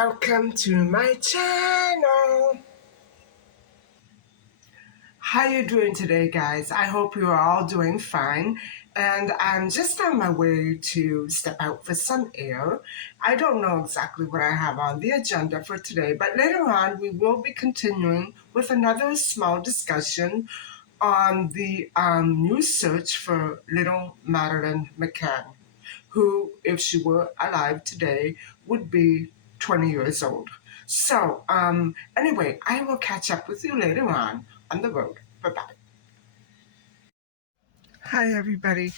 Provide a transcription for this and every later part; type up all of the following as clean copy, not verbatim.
Welcome to my channel. How you doing today, guys? I hope you are all doing fine. And I'm just on my way to step out for some air. I don't know exactly what I have on the agenda for today, but later on we will be continuing with another small discussion on the new search for little Madeleine McCann, who, if she were alive today, would be 20 years old. So, anyway, I will catch up with you later on the road. Bye bye. Hi, everybody.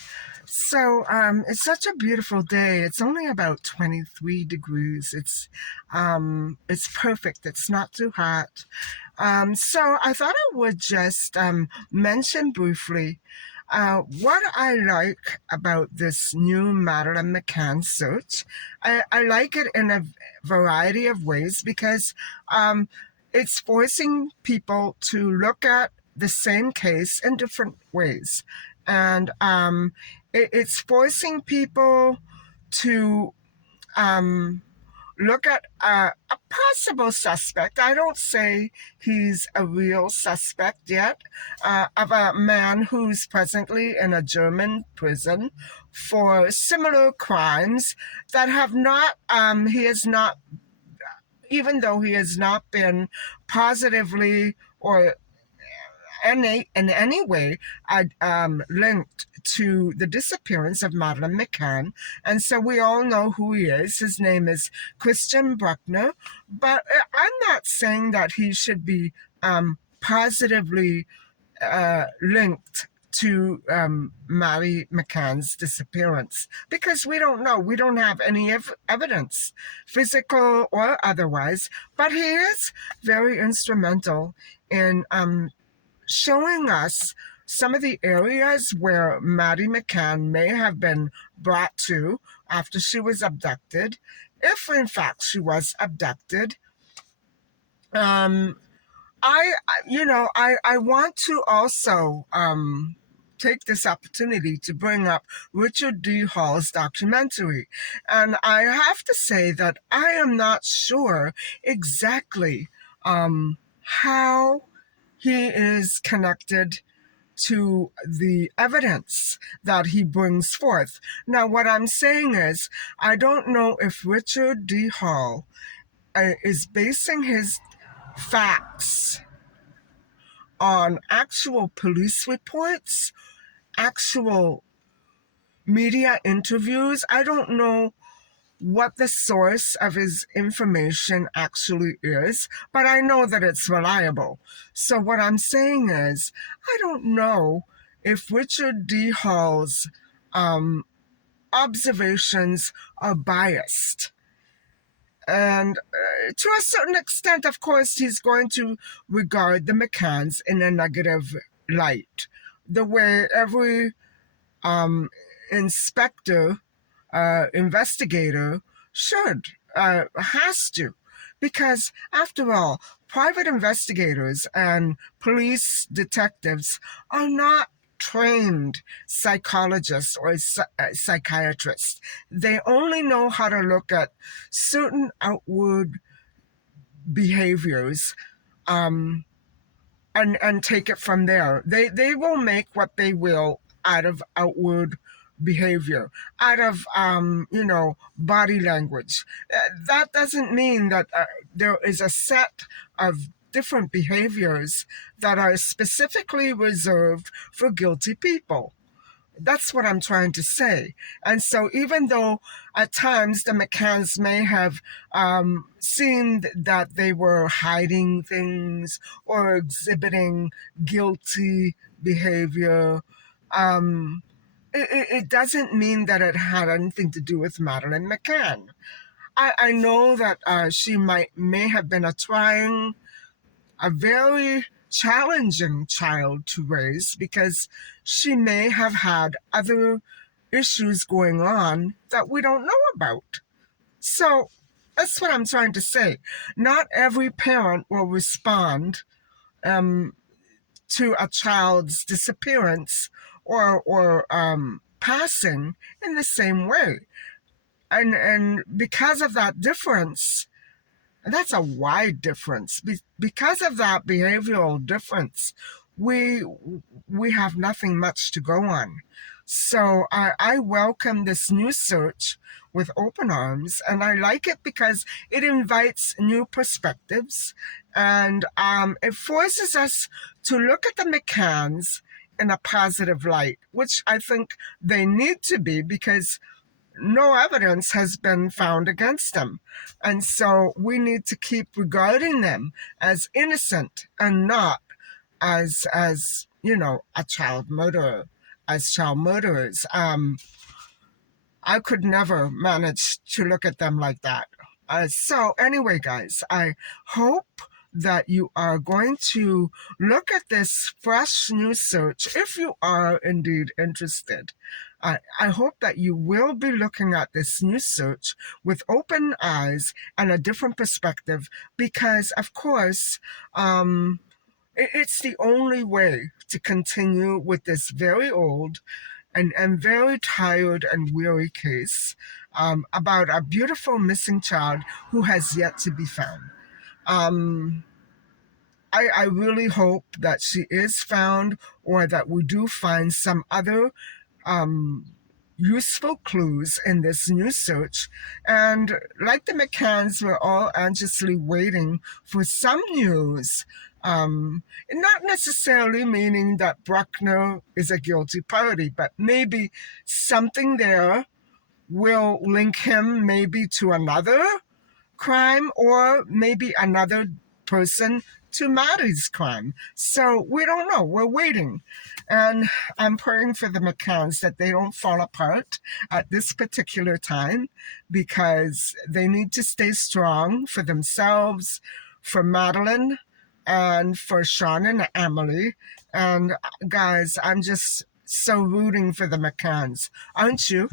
So, it's such a beautiful day. It's only about 23 degrees. It's perfect. It's not too hot. So I thought I would just mention briefly what I like about this new Madeleine McCann search. I like it in a variety of ways because it's forcing people to look at the same case in different ways. And it's forcing people to look at a possible suspect. I don't say he's a real suspect yet, of a man who's presently in a German prison for similar crimes that have not, he has not, even though he has not been positively or in any way linked to the disappearance of Madeleine McCann. And so we all know who he is. His name is Christian Bruckner. But I'm not saying that he should be positively linked to Maddie McCann's disappearance, because we don't know. We don't have any evidence, physical or otherwise. But he is very instrumental in showing us some of the areas where Maddie McCann may have been brought to after she was abducted, if in fact she was abducted. I want to also take this opportunity to bring up Richard D. Hall's documentary. And I have to say that I am not sure exactly how he is connected to the evidence that he brings forth. Now, what I'm saying is, I don't know if Richard D. Hall is basing his facts on actual police reports, actual media interviews. I don't know what the source of his information actually is, but I know that it's reliable. So what I'm saying is, I don't know if Richard D. Hall's observations are biased. And to a certain extent, of course, he's going to regard the McCanns in a negative light, the way every inspector, investigator should, has to. Because, after all, private investigators and police detectives are not trained psychologists or psychiatrists. They only know how to look at certain outward behaviors and take it from there. They will make what they will out of outward behavior, out of body language. That doesn't mean that there is a set of different behaviors that are specifically reserved for guilty people. That's what I'm trying to say. And so even though at times the McCanns may have seemed that they were hiding things or exhibiting guilty behavior, it doesn't mean that it had anything to do with Madeleine McCann. I know that she may have been a very challenging child to raise, because she may have had other issues going on that we don't know about. So that's what I'm trying to say. Not every parent will respond to a child's disappearance or passing in the same way. And because of that difference, And that's a wide difference. Because of that behavioral difference, we we have nothing much to go on. So I welcome this new search with open arms, and I like it because it invites new perspectives, and it forces us to look at the McCanns in a positive light, which I think they need to be, because no evidence has been found against them. And so we need to keep regarding them as innocent and not as a child murderer, as child murderers. I could never manage to look at them like that. So anyway, guys, I hope that you are going to look at this fresh new search if you are indeed interested. I hope that you will be looking at this new search with open eyes and a different perspective, because, of course, it's the only way to continue with this very old and very tired and weary case about a beautiful missing child who has yet to be found. Um, I really hope that she is found, or that we do find some other um, useful clues in this new search. And like the McCanns, we're all anxiously waiting for some news. Not necessarily meaning that Bruckner is a guilty party, but maybe something there will link him maybe to another crime, or maybe another person to Maddie's crime. So we don't know. We're waiting. And I'm praying for the McCanns that they don't fall apart at this particular time, because they need to stay strong for themselves, for Madeleine, and for Sean and Emily. And guys, I'm just so rooting for the McCanns. Aren't you?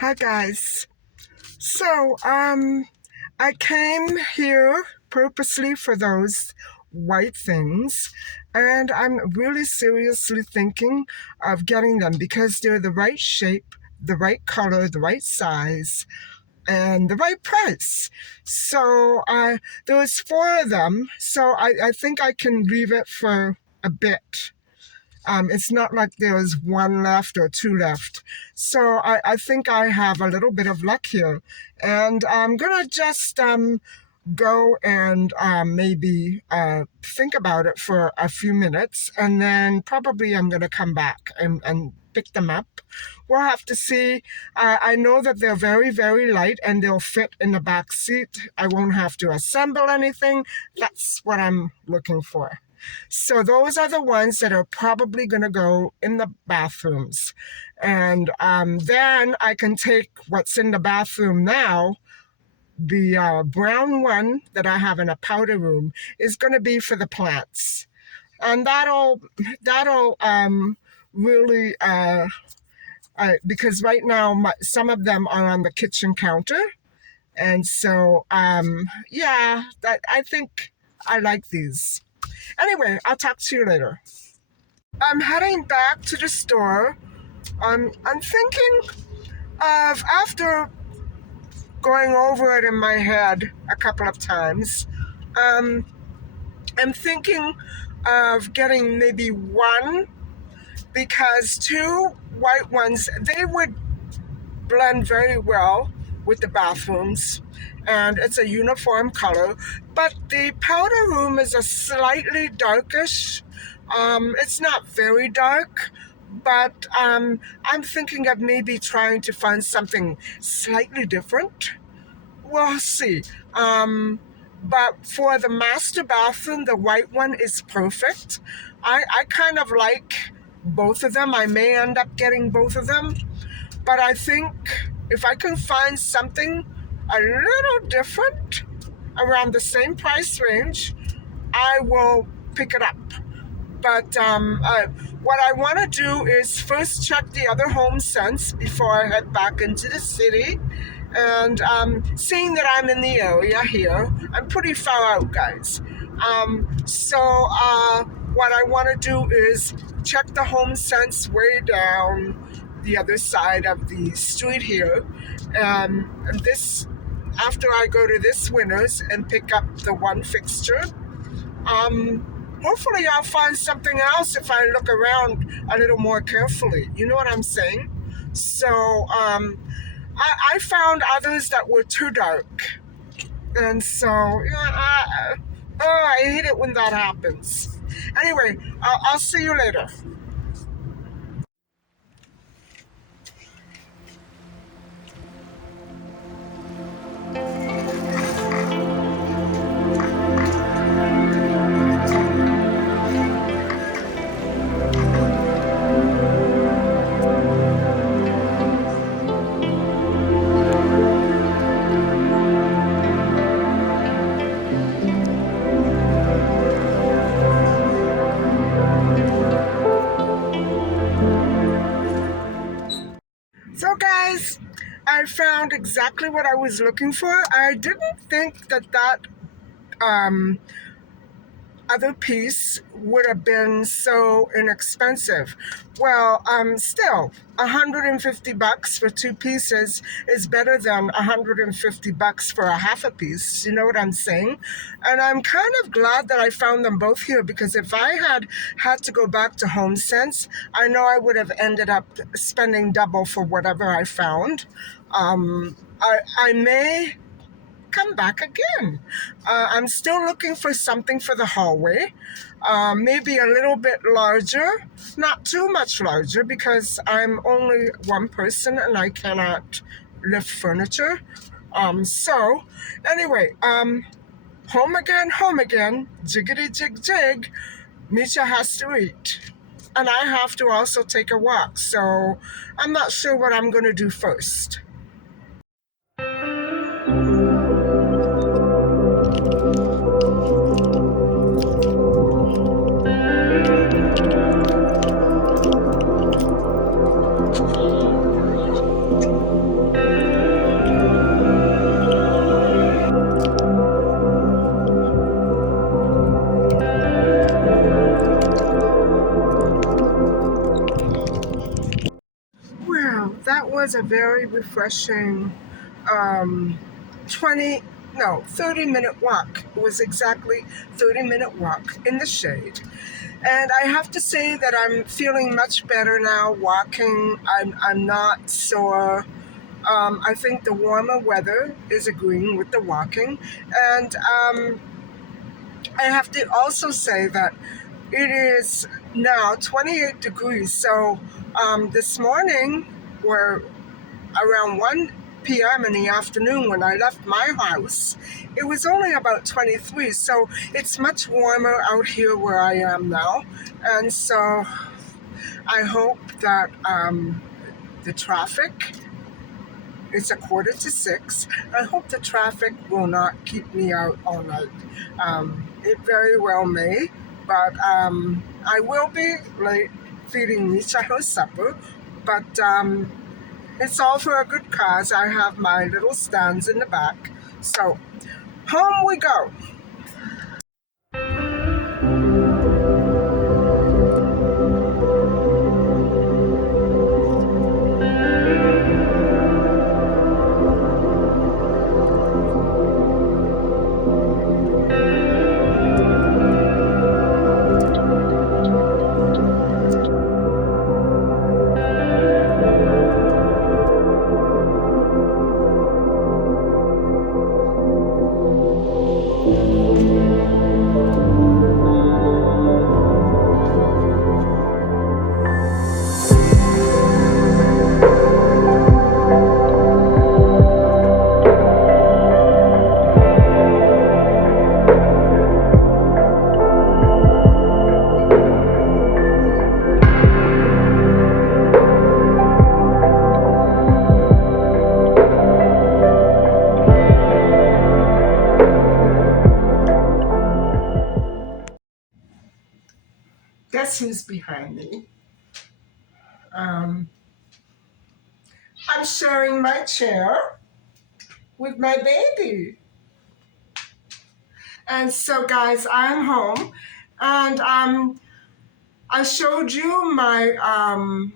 Hi, guys. So, I came here purposely for those white things, and I'm really seriously thinking of getting them because they're the right shape, the right color, the right size, and the right price. So there was four of them, so I think I can leave it for a bit. It's not like there's one left or two left. So I think I have a little bit of luck here. And I'm going to just go and maybe think about it for a few minutes. And then probably I'm going to come back and pick them up. We'll have to see. I know that they're very, very light and they'll fit in the back seat. I won't have to assemble anything. That's what I'm looking for. So those are the ones that are probably going to go in the bathrooms. And then I can take what's in the bathroom now. The brown one that I have in a powder room is going to be for the plants. And that'll really, because right now some of them are on the kitchen counter. And so, yeah, that I think I like these. Anyway, I'll talk to you later. I'm heading back to the store. I'm thinking of, after going over it in my head a couple of times, um, I'm thinking of getting maybe one, because two white ones, they would blend very well with the bathrooms, and it's a uniform color. But the powder room is a slightly darkish. It's not very dark, but I'm thinking of maybe trying to find something slightly different. We'll see. But for the master bathroom, the white one is perfect. I kind of like both of them. I may end up getting both of them, but I think if I can find something a little different around the same price range, I will pick it up. But what I want to do is first check the other home sense before I head back into the city. And seeing that I'm in the area here, I'm pretty far out, guys. So what I want to do is check the home sense way down the other side of the street here. And this, after I go to this Winners and pick up the one fixture, hopefully I'll find something else if I look around a little more carefully. You know what I'm saying? So I found others that were too dark. And so, yeah, I hate it when that happens. Anyway, I'll see you later. So, guys, I found exactly what I was looking for. I didn't think that um, other piece would have been so inexpensive. Well, still, $150 for two pieces is better than $150 for a half a piece. You know what I'm saying? And I'm kind of glad that I found them both here, because if I had to go back to HomeSense, I know I would have ended up spending double for whatever I found. I may come back again. I'm still looking for something for the hallway, maybe a little bit larger, not too much larger, because I'm only one person and I cannot lift furniture. So, anyway, home again, jiggity jig jig. Misha has to eat. And I have to also take a walk, so I'm not sure what I'm going to do first. Well, that was a very refreshing um, 20, no, 30-minute walk. It was exactly 30-minute walk in the shade. And I have to say that I'm feeling much better now walking. I'm not sore. I think the warmer weather is agreeing with the walking. And I have to also say that it is now 28 degrees. So this morning, or around 1 p.m. in the afternoon when I left my house, it was only about 23. So it's much warmer out here where I am now. And so I hope that the traffic, it's 5:45. I hope the traffic will not keep me out all night. It very well may, but I will be late feeding Misha her supper. But It's all for a good cause. I have my little stands in the back. So, home we go. Guess who's behind me? Um, I'm sharing my chair with my baby. And so, guys, I'm home, and I showed you my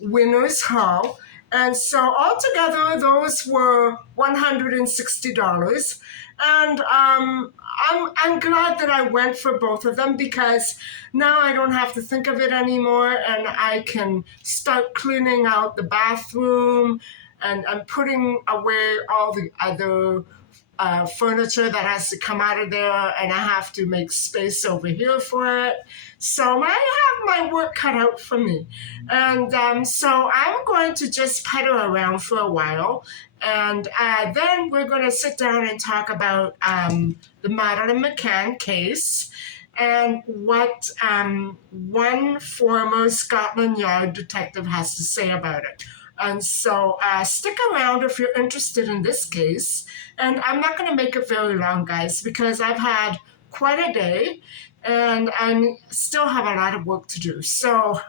winner's haul. And so altogether, those were $160. And I'm glad that I went for both of them because now I don't have to think of it anymore and I can start cleaning out the bathroom and putting away all the other furniture that has to come out of there, and I have to make space over here for it. So I have my work cut out for me. And so I'm going to just pedal around for a while. And then we're going to sit down and talk about the Madeleine McCann case and what one former Scotland Yard detective has to say about it. And so stick around if you're interested in this case. And I'm not going to make it very long, guys, because I've had quite a day and I still have a lot of work to do. So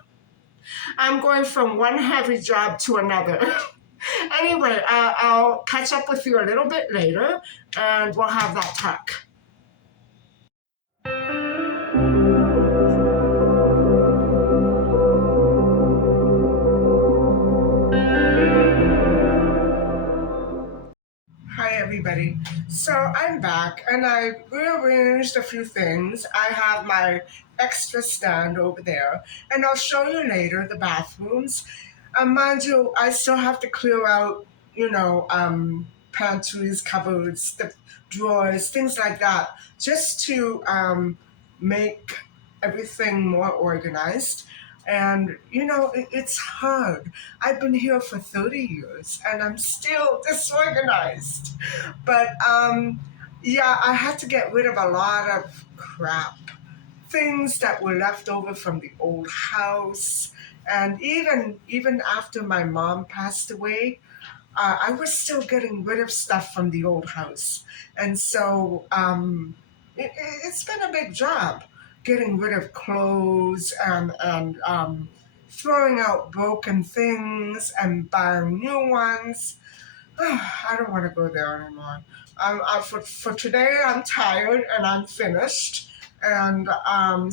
I'm going from one heavy job to another. Anyway, I'll catch up with you a little bit later and we'll have that talk. Hi, everybody. So I'm back and I rearranged a few things. I have my extra stand over there, and I'll show you later the bathrooms. Mind you, I still have to clear out, pantries, cupboards, the drawers, things like that, just to make everything more organized. And, it's hard. I've been here for 30 years and I'm still disorganized. But yeah, I had to get rid of a lot of crap, things that were left over from the old house. And even after my mom passed away, I was still getting rid of stuff from the old house. And so it's been a big job getting rid of clothes and throwing out broken things and buying new ones. I don't want to go there anymore. For today, I'm tired and I'm finished. And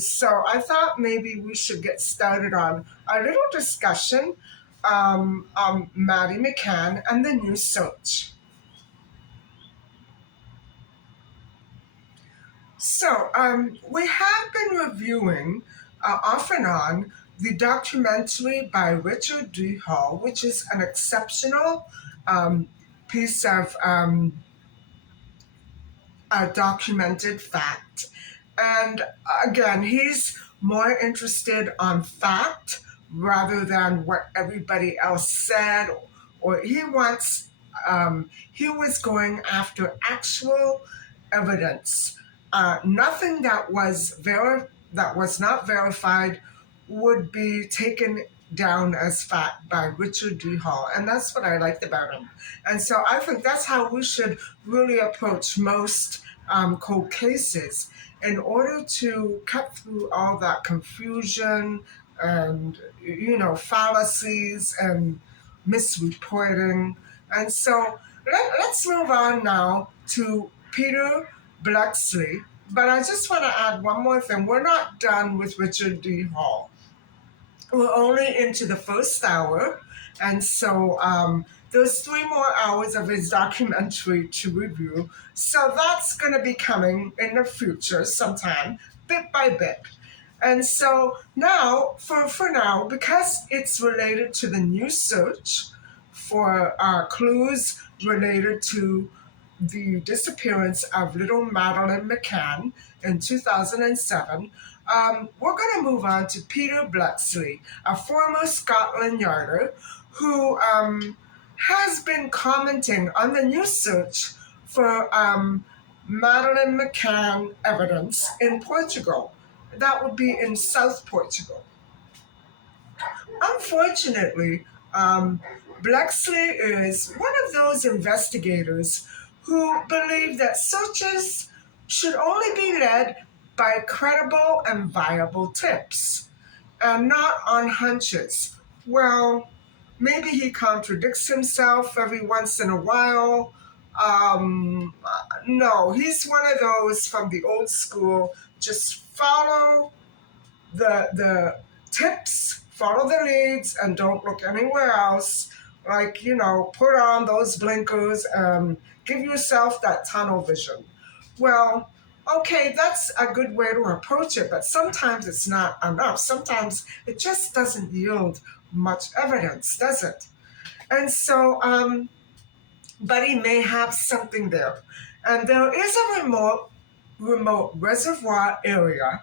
so I thought maybe we should get started on a little discussion on Maddie McCann and the new search. So we have been reviewing off and on the documentary by Richard D. Hall, which is an exceptional piece of documented fact. And again, he's more interested on fact rather than what everybody else said, or he was going after actual evidence. Nothing that was not verified would be taken down as fact by Richard D. Hall, and that's what I liked about him. And so I think that's how we should really approach most cold cases in order to cut through all that confusion and fallacies and misreporting. And so let's move on now to Peter Bleksley. But I just want to add one more thing. We're not done with Richard D. Hall. We're only into the first hour. And so there's 3 more hours of his documentary to review. So that's going to be coming in the future sometime, bit by bit. And so now, for now, because it's related to the new search for clues related to the disappearance of little Madeleine McCann in 2007, we're going to move on to Peter Bleksley, a former Scotland Yarder who has been commenting on the new search for Madeleine McCann evidence in Portugal. That would be in South Portugal. Unfortunately, Bleksley is one of those investigators who believe that searches should only be led by credible and viable tips, and not on hunches. Well, maybe he contradicts himself every once in a while. No, he's one of those from the old school. Just follow the tips, follow the leads, and don't look anywhere else. Like, put on those blinkers and give yourself that tunnel vision. Well, okay, that's a good way to approach it, but sometimes it's not enough. Sometimes it just doesn't yield much evidence, does it? And so, but he may have something there. And there is a remote reservoir area,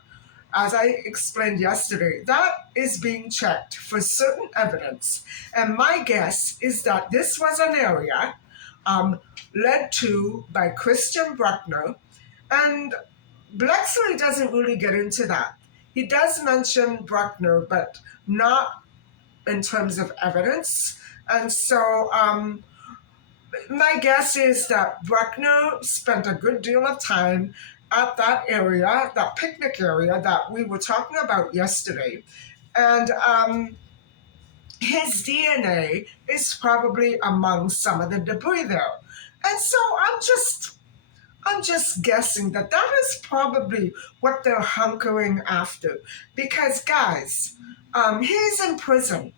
as I explained yesterday, that is being checked for certain evidence. And my guess is that this was an area led to by Christian Bruckner. And Bleksley doesn't really get into that. He does mention Bruckner, but not in terms of evidence. And so my guess is that Bruckner spent a good deal of time at that area, that picnic area that we were talking about yesterday. And his DNA is probably among some of the debris there. And so I'm just guessing that that is probably what they're hunkering after. Because guys, he's in prison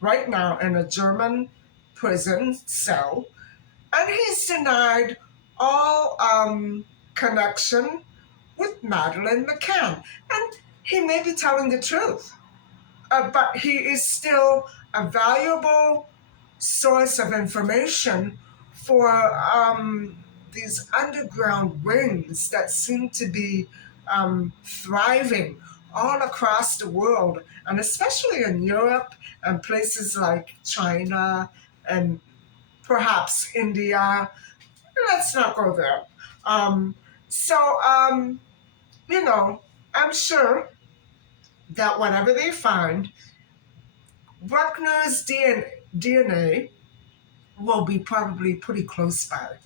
right now in a German prison cell, and he's denied all connection with Madeleine McCann. And he may be telling the truth, but he is still a valuable source of information for these underground rings that seem to be thriving all across the world, and especially in Europe and places like China and perhaps India. Let's not go there. So, I'm sure that whatever they find, Bruckner's DNA will be probably pretty close by.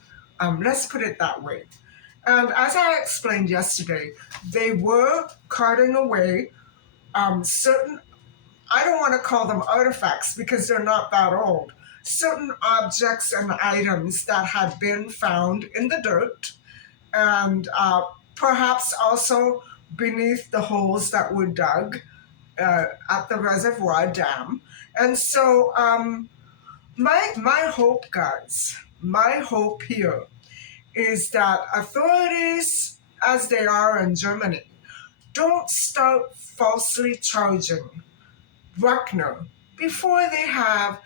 Let's put it that way. And as I explained yesterday, they were carting away certain, I don't want to call them artifacts because they're not that old, certain objects and items that had been found in the dirt, and perhaps also beneath the holes that were dug at the reservoir dam. And so my hope, guys, my hope here is that authorities, as they are in Germany, don't start falsely charging Bruckner before they have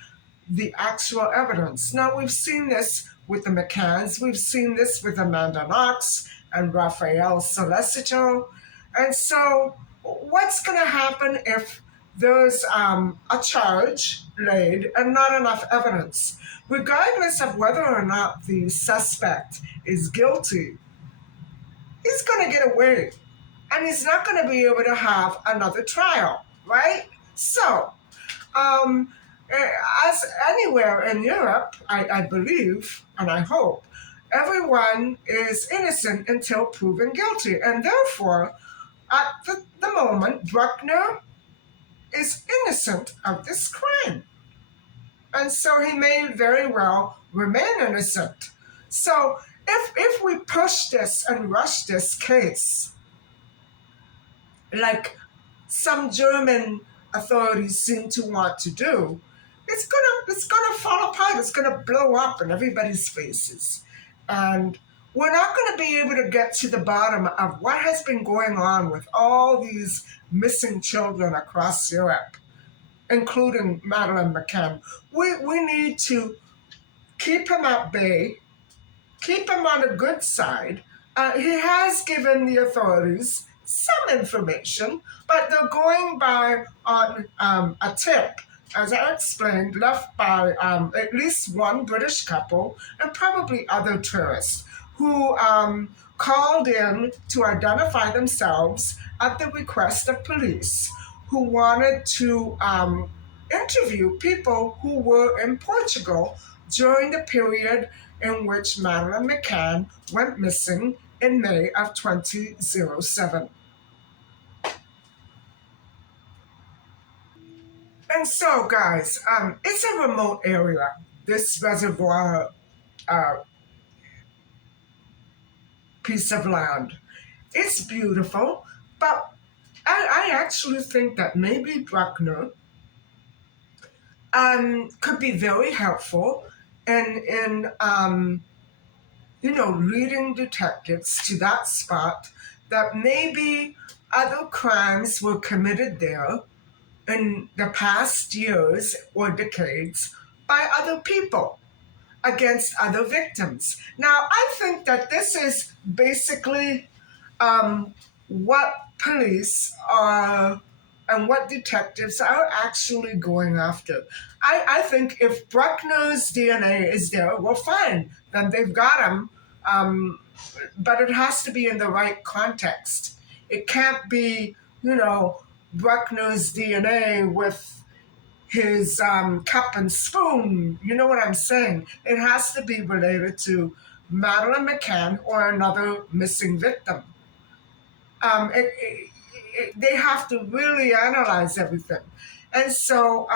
the actual evidence. Now, we've seen this with the McCanns, we've seen this with Amanda Knox and Raphael Sollecito. And so, what's going to happen if there's a charge laid and not enough evidence? Regardless of whether or not the suspect is guilty, he's going to get away and he's not going to be able to have another trial, right? So, as anywhere in Europe, I believe, and I hope, everyone is innocent until proven guilty. And therefore, at the moment, Bruckner is innocent of this crime. And so he may very well remain innocent. So if we push this and rush this case, like some German authorities seem to want to do, it's gonna fall apart. It's gonna blow up in everybody's faces, and we're not going to be able to get to the bottom of what has been going on with all these missing children across Europe, including Madeleine McCann. We need to keep him at bay, keep him on the good side. He has given the authorities some information, but they're going by on a tip, as I explained, left by at least one British couple and probably other tourists who called in to identify themselves at the request of police who wanted to interview people who were in Portugal during the period in which Madeleine McCann went missing in May of 2007. And so, guys, it's a remote area, this reservoir uh, piece of land. It's beautiful, but I actually think that maybe Bruckner could be very helpful in leading detectives to that spot, that maybe other crimes were committed there in the past years or decades by other people against other victims. Now, I think that this is basically what police are and what detectives are actually going after. I think if Bruckner's DNA is there, well, fine, then they've got him. But it has to be in the right context. It can't be, Bruckner's DNA with his cup and spoon. You know what I'm saying? It has to be related to Madeleine McCann or another missing victim. They have to really analyze everything. And so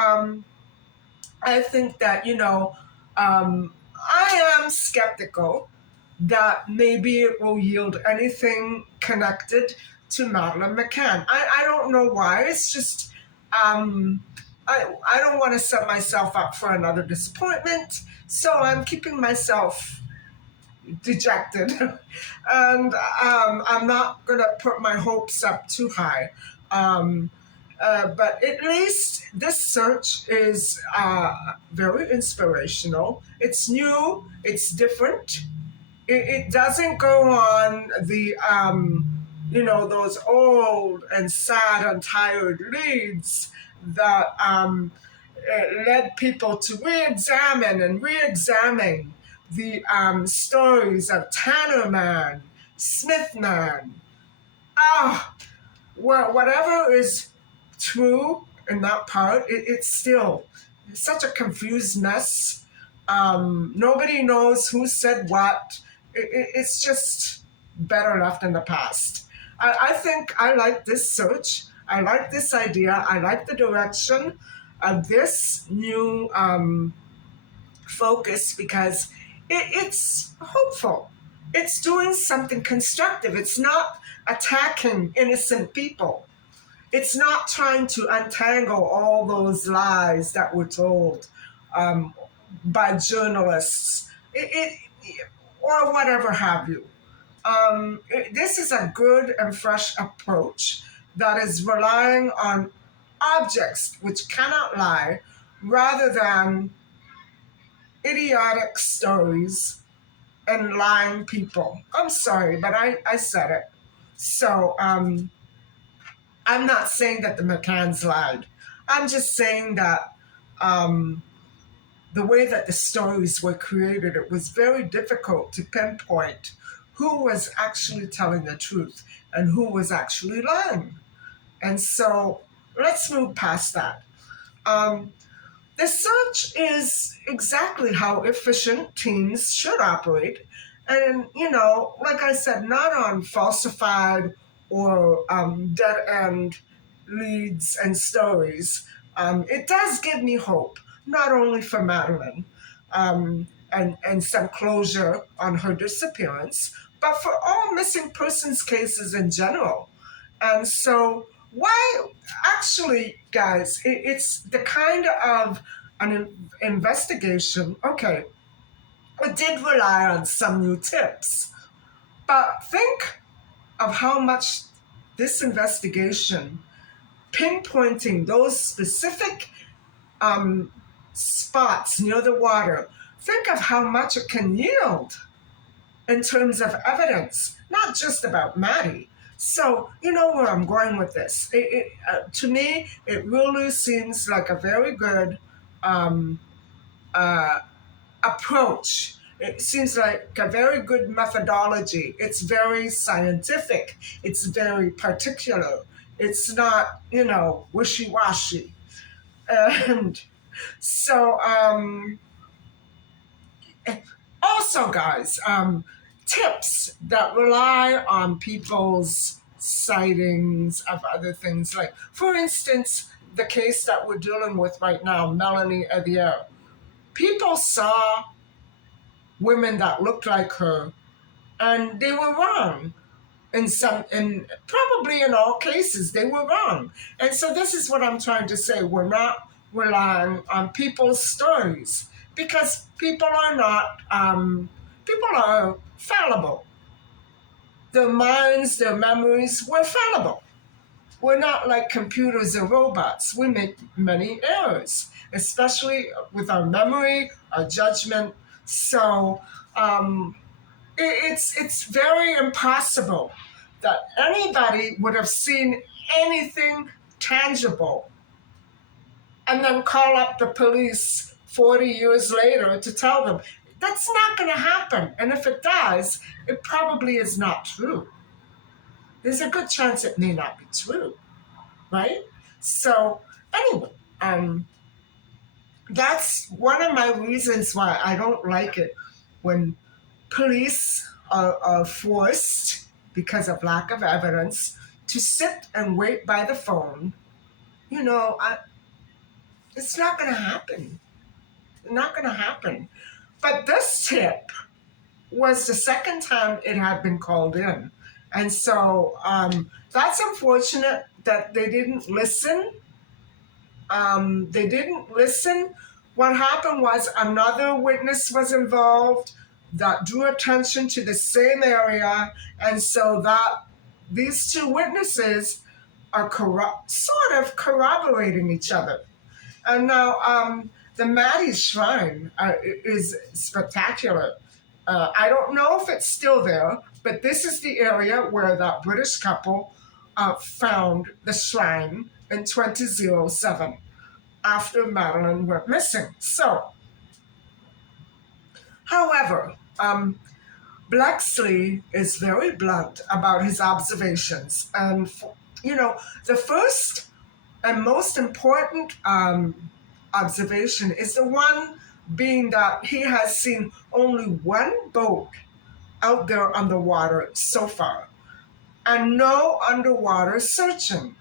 I think that, I am skeptical that maybe it will yield anything connected to Madeleine McCann. I don't know why. It's just, I don't want to set myself up for another disappointment. So I'm keeping myself dejected. And I'm not going to put my hopes up too high. But at least this search is very inspirational. It's new, it's different. It doesn't go on the, those old and sad and tired leads that led people to re-examine the stories of Tanner Man, Smith Man. Ah, well, whatever is true in that part, it's still such a confused mess. Nobody knows who said what. It's just better left in the past. I think I like this search. I like this idea. I like the direction of this new focus because it's hopeful. It's doing something constructive. It's not attacking innocent people. It's not trying to untangle all those lies that were told um, by journalists or whatever have you. This is a good and fresh approach that is relying on objects which cannot lie rather than idiotic stories and lying people. I'm sorry, but I said it. So I'm not saying that the McCanns lied. I'm just saying that the way that the stories were created, it was very difficult to pinpoint who was actually telling the truth and who was actually lying. And so let's move past that. Um, the search is exactly how efficient teams should operate. And, like I said, not on falsified or dead end leads and stories. It does give me hope. not only for Madeleine and some closure on her disappearance, but for all missing persons cases in general. And so, why actually, guys, it's the kind of an investigation. Okay, it did rely on some new tips, but think of how much this investigation pinpointing those specific um, spots near the water, think of how much it can yield in terms of evidence, not just about Maddie. So, you know where I'm going with this. To me, it really seems like a very good um, uh, approach. It seems like a very good methodology. It's very scientific. It's very particular. It's not, wishy washy. And so, also, guys, tips that rely on people's sightings of other things. Like, for instance, the case that we're dealing with right now, Melanie Evier. People saw women that looked like her, and they were wrong. In probably in all cases, they were wrong. And so this is what I'm trying to say. We're not relying on people's stories because people are fallible. Their minds, their memories, were fallible. We're not like computers or robots. We make many errors, especially with our memory, our judgment. So it's very impossible that anybody would have seen anything tangible and then call up the police 40 years later to tell them. That's not going to happen. And if it does, it probably is not true. There's a good chance it may not be true, right? So, anyway, that's one of my reasons why I don't like it when police are forced, because of lack of evidence, to sit and wait by the phone. It's not going to happen. Not going to happen. But this tip was the second time it had been called in. And so that's unfortunate that they didn't listen. They didn't listen. What happened was another witness was involved that drew attention to the same area. And so that these two witnesses are sort of corroborating each other. And now the Maddie Shrine is spectacular. I don't know if it's still there, but this is the area where that British couple found the shrine in 2007 after Madeleine went missing. So, however, Bleksley is very blunt about his observations. And, the first and most important observation is the one being that he has seen only one boat out there on the water so far and no underwater searching.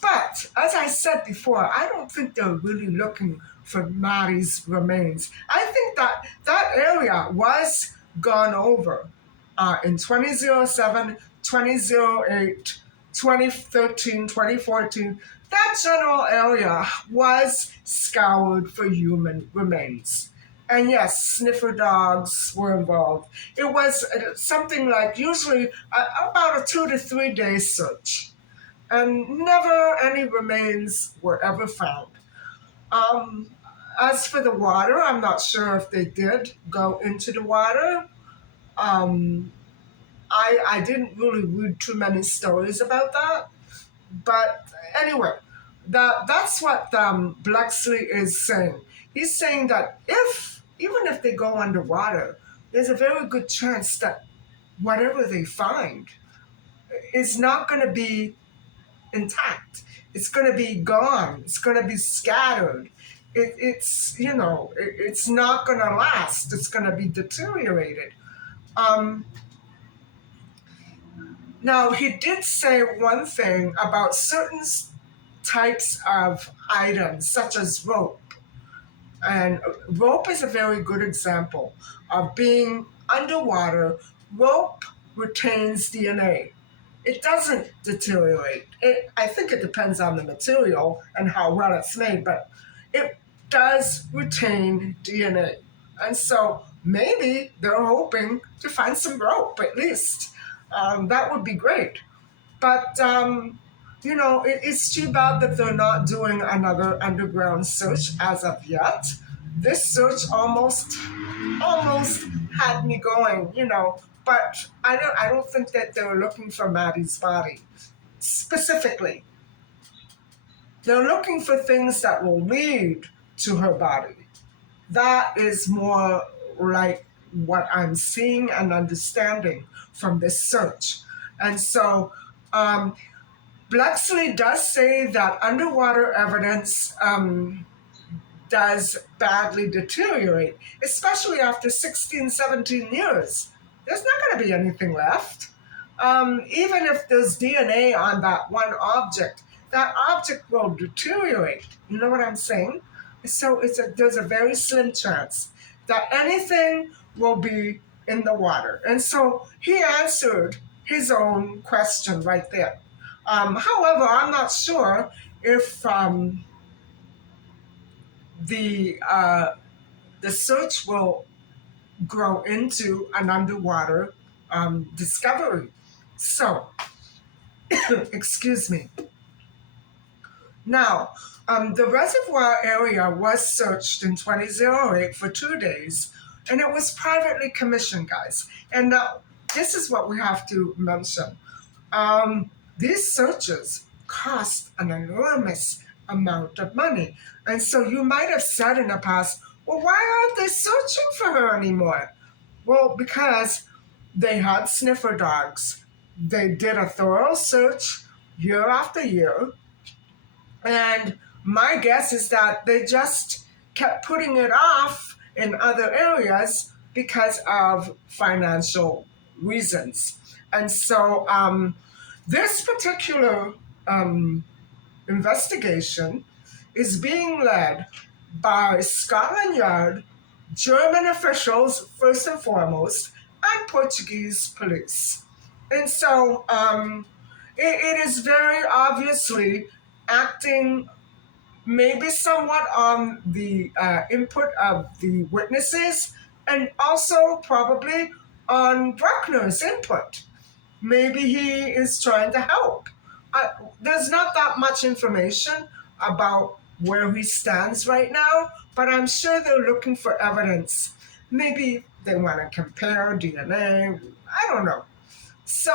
But as I said before, I don't think they're really looking for Maddie's remains. I think that area was gone over in 2007, 2008, 2013, 2014. That general area was scoured for human remains. And yes, sniffer dogs were involved. It was something like usually about a 2 to 3 day search, and never any remains were ever found. Um, as for the water, I'm not sure if they did go into the water. Um, I didn't really read too many stories about that. But anyway, that's what Bleksley is saying. He's saying that even if they go underwater, there's a very good chance that whatever they find is not going to be intact. It's going to be gone. It's going to be scattered. It's not going to last. It's going to be deteriorated. Um, Now, he did say one thing about certain types of items, such as rope. And rope is a very good example of being underwater. Rope retains DNA. It doesn't deteriorate. I think it depends on the material and how well it's made, but it does retain DNA. And so maybe they're hoping to find some rope at least. That would be great. But it's too bad that they're not doing another underground search as of yet. This search almost had me going, but I don't think that they're looking for Maddie's body specifically. They're looking for things that will lead to her body. That is more like what I'm seeing and understanding from this search. And so Bleksley does say that underwater evidence does badly deteriorate, especially after 16, 17 years. There's not going to be anything left. Even if there's DNA on that object will deteriorate. You know what I'm saying? So there's a very slim chance that anything will be in the water. And so he answered his own question right there. However, I'm not sure if the search will grow into an underwater discovery. So, excuse me. Now, the reservoir area was searched in 2008 for 2 days, and it was privately commissioned, guys. And now, this is what we have to mention. These searches cost an enormous amount of money. And so you might have said in the past, well, why aren't they searching for her anymore? Well, because they had sniffer dogs. They did a thorough search year after year. And my guess is that they just kept putting it off in other areas because of financial reasons. And so this particular investigation is being led by Scotland Yard, German officials, first and foremost, and Portuguese police. And so it is very obviously acting maybe somewhat on the input of the witnesses and also probably on Bruckner's input. Maybe he is trying to help. There's not that much information about where he stands right now, but I'm sure they're looking for evidence. Maybe they want to compare DNA. I don't know. So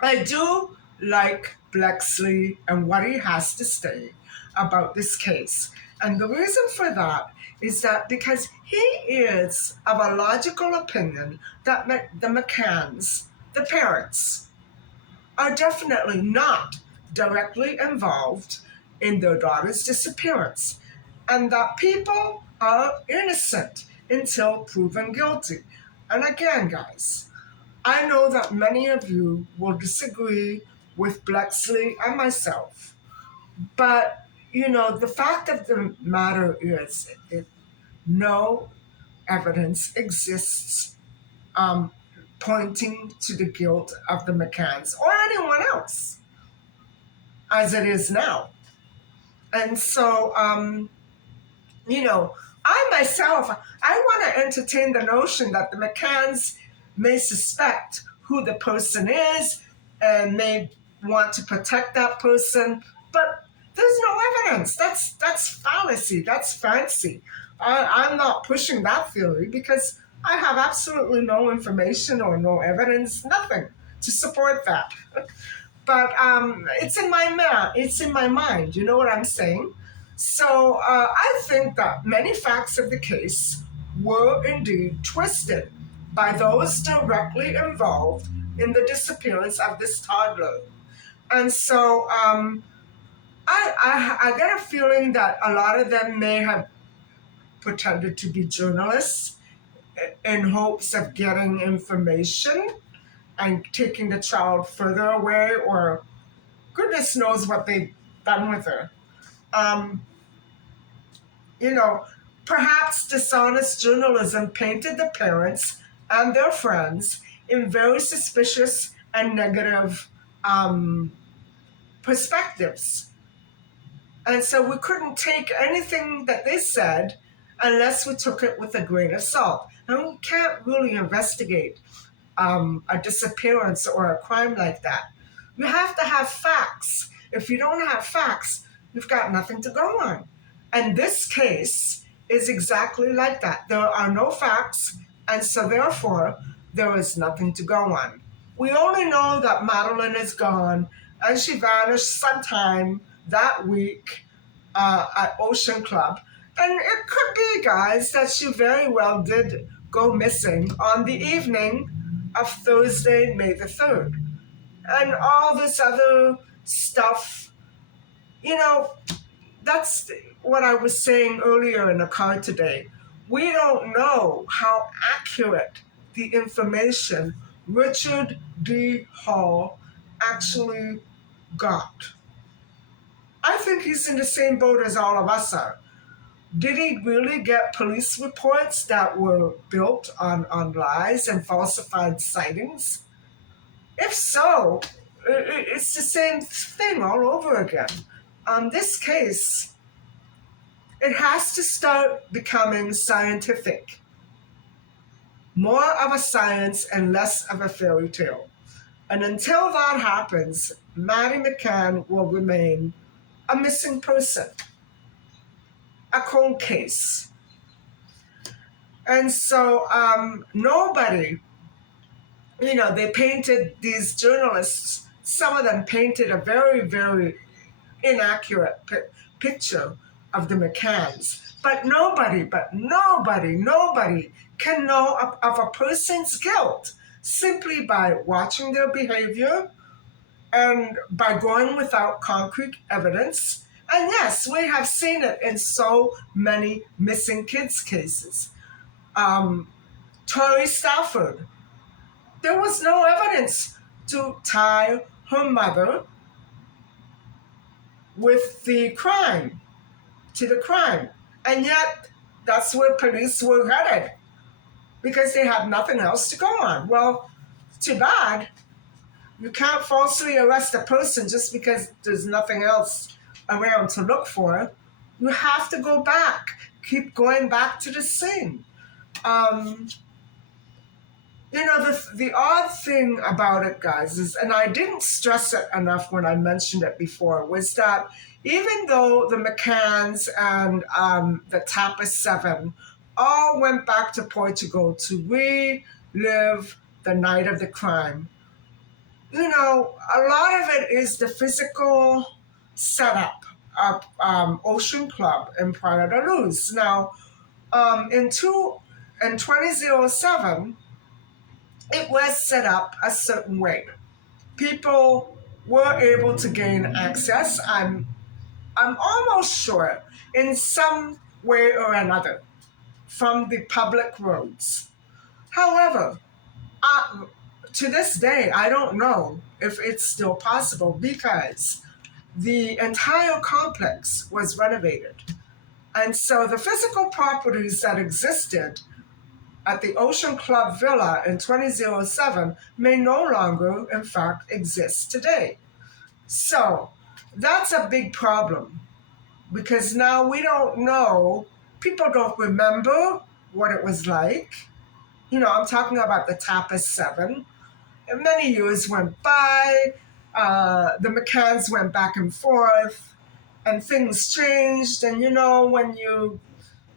I do like Bleksley and what he has to say about this case. And the reason for that is that because he is of a logical opinion that the McCanns, the parents, are definitely not directly involved in their daughter's disappearance, and that people are innocent until proven guilty. And again, guys, I know that many of you will disagree with Bleksley and myself, but the fact of the matter is no evidence exists pointing to the guilt of the McCanns or anyone else as it is now. And so, I myself, I want to entertain the notion that the McCanns may suspect who the person is and may want to protect that person, but there's no evidence. That's fallacy. That's fancy. I'm not pushing that theory because I have absolutely no information or no evidence, nothing to support that. But it's in my mind. You know what I'm saying? So I think that many facts of the case were indeed twisted by those directly involved in the disappearance of this toddler. And so I get a feeling that a lot of them may have pretended to be journalists in hopes of getting information and taking the child further away, or goodness knows what they done with her. Um, you know, Perhaps dishonest journalism painted the parents and their friends in very suspicious and negative um, perspectives. And so we couldn't take anything that they said unless we took it with a grain of salt. And we can't really investigate a disappearance or a crime like that. You have to have facts. If you don't have facts, you've got nothing to go on. And this case is exactly like that. There are no facts, and so therefore, there is nothing to go on. We only know that Madeleine is gone, and she vanished sometime that week at Ocean Club. And it could be, guys, that she very well did go missing on the evening of Thursday, May the 3rd. And all this other stuff, you know, that's what I was saying earlier in the car today. We don't know how accurate the information Richard D. Hall actually got. I think he's in the same boat as all of us are. Did he really get police reports that were built on lies and falsified sightings? If so, it's the same thing all over again. This case, it has to start becoming scientific. More of a science and less of a fairy tale. And until that happens, Maddie McCann will remain a missing person, a cold case. And so nobody, they painted these journalists, some of them painted a very, very inaccurate picture of the McCanns. But nobody can know of a person's guilt simply by watching their behavior and by going without concrete evidence. And yes, we have seen it in so many missing kids cases. Tori Stafford, there was no evidence to tie her mother with the crime, to the crime. And yet, that's where police were headed because they had nothing else to go on. Well, too bad. You can't falsely arrest a person just because there's nothing else around to look for. You have to go back, keep going back to the scene. The odd thing about it, guys, is, and I didn't stress it enough when I mentioned it before, was that even though the McCanns and the Tapas 7 all went back to Portugal to relive the night of the crime, a lot of it is the physical setup of Ocean Club in Praia da Luz. Now, in 2007, it was set up a certain way. People were able to gain access, I'm almost sure, in some way or another, from the public roads. However, to this day, I don't know if it's still possible because the entire complex was renovated. And so the physical properties that existed at the Ocean Club Villa in 2007 may no longer, in fact, exist today. So that's a big problem because now we don't know, people don't remember what it was like. I'm talking about the Tapas 7. And many years went by, the McCanns went back and forth, and things changed. And when you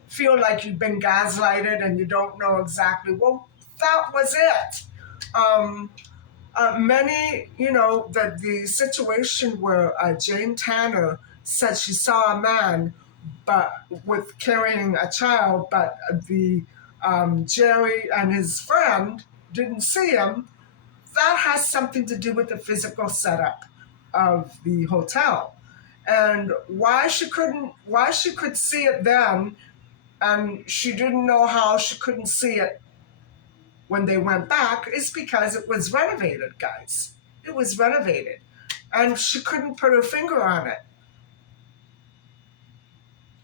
feel like you've been gaslighted and you don't know exactly, well, that was it. The situation where Jane Tanner said she saw a man but with carrying a child, but the Jerry and his friend didn't see him, that has something to do with the physical setup of the hotel. And why she could see it then, and she didn't know how she couldn't see it when they went back, is because it was renovated, guys. It was renovated. And she couldn't put her finger on it.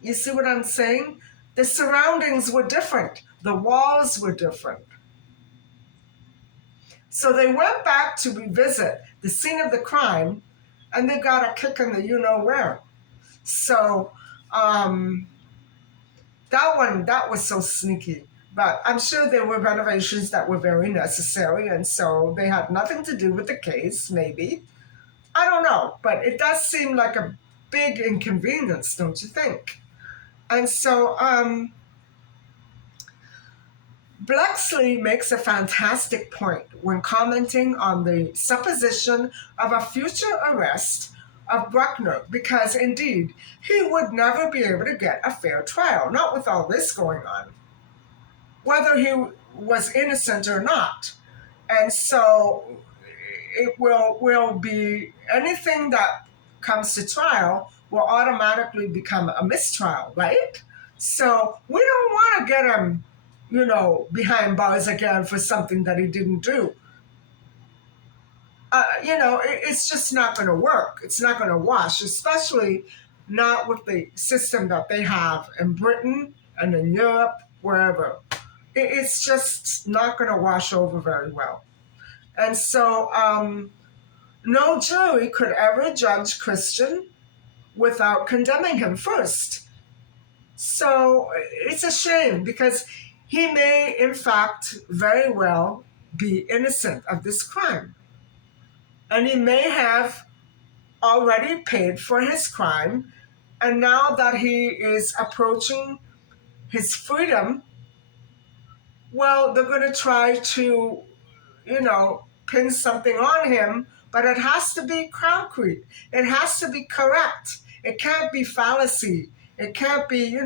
You see what I'm saying? The surroundings were different. The walls were different. So they went back to revisit the scene of the crime, and they got a kick in the you know where. So um, that was so sneaky. But I'm sure there were renovations that were very necessary, and so they had nothing to do with the case, maybe. I don't know, but it does seem like a big inconvenience, don't you think? And so Bleksley makes a fantastic point when commenting on the supposition of a future arrest of Bruckner, because indeed he would never be able to get a fair trial, not with all this going on, whether he was innocent or not. And so it will be anything that comes to trial will automatically become a mistrial, right? So we don't want to get him, behind bars again for something that he didn't do. It's just not going to work. It's not going to wash, especially not with the system that they have in Britain and in Europe, wherever. It's just not going to wash over very well. And so no jury could ever judge Christian without condemning him first. So it's a shame because he may, in fact, very well be innocent of this crime. And he may have already paid for his crime. And now that he is approaching his freedom, well, they're going to try to, pin something on him, but it has to be concrete. It has to be correct. It can't be fallacy. It can't be,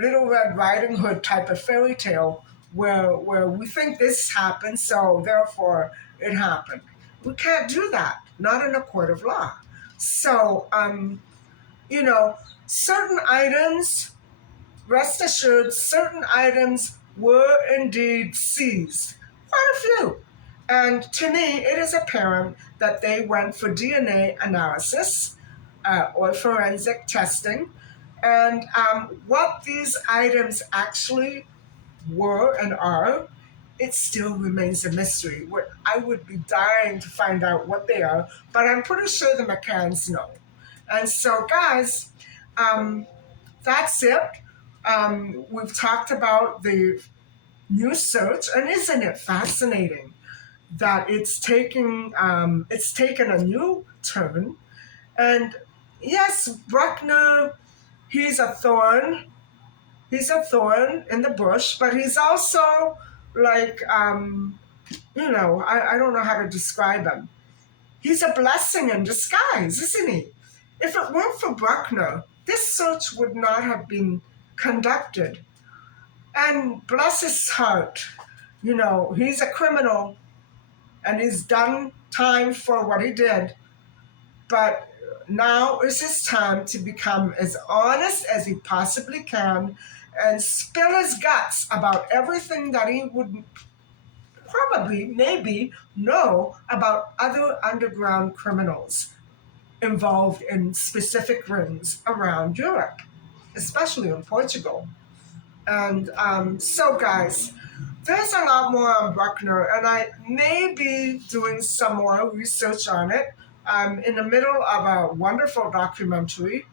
Little Red Riding Hood type of fairy tale where we think this happened, so therefore it happened. We can't do that, not in a court of law. So, certain items, rest assured, certain items were indeed seized. Quite a few. And to me, it is apparent that they went for DNA analysis or forensic testing. And what these items actually were and are, it still remains a mystery. I would be dying to find out what they are, but I'm pretty sure the McCanns know. And so, guys, that's it. We've talked about the new search, and isn't it fascinating that it's taken a new turn? And yes, Bruckner, he's a thorn. He's a thorn in the bush, but he's also like, I don't know how to describe him. He's a blessing in disguise, isn't he? If it weren't for Bruckner, this search would not have been conducted. And bless his heart, he's a criminal and he's done time for what he did. But now is his time to become as honest as he possibly can and spill his guts about everything that he would probably, maybe, know about other underground criminals involved in specific rings around Europe, especially in Portugal. And so, guys, there's a lot more on Bruckner, and I may be doing some more research on it. I'm in the middle of a wonderful documentary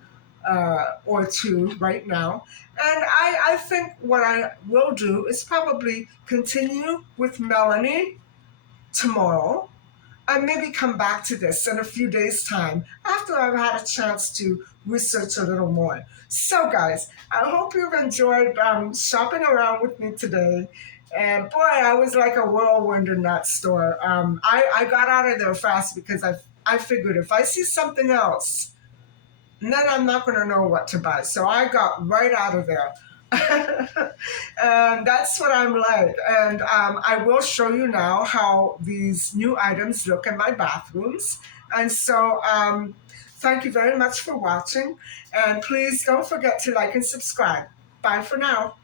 or two right now. And I think what I will do is probably continue with Melanie tomorrow and maybe come back to this in a few days' time after I've had a chance to research a little more. So, guys, I hope you've enjoyed shopping around with me today. And boy, I was like a whirlwind in that store. I got out of there fast because I figured if I see something else, then I'm not going to know what to buy. So I got right out of there. And that's what I'm like. And I will show you now how these new items look in my bathrooms. And so thank you very much for watching. And please don't forget to like and subscribe. Bye for now.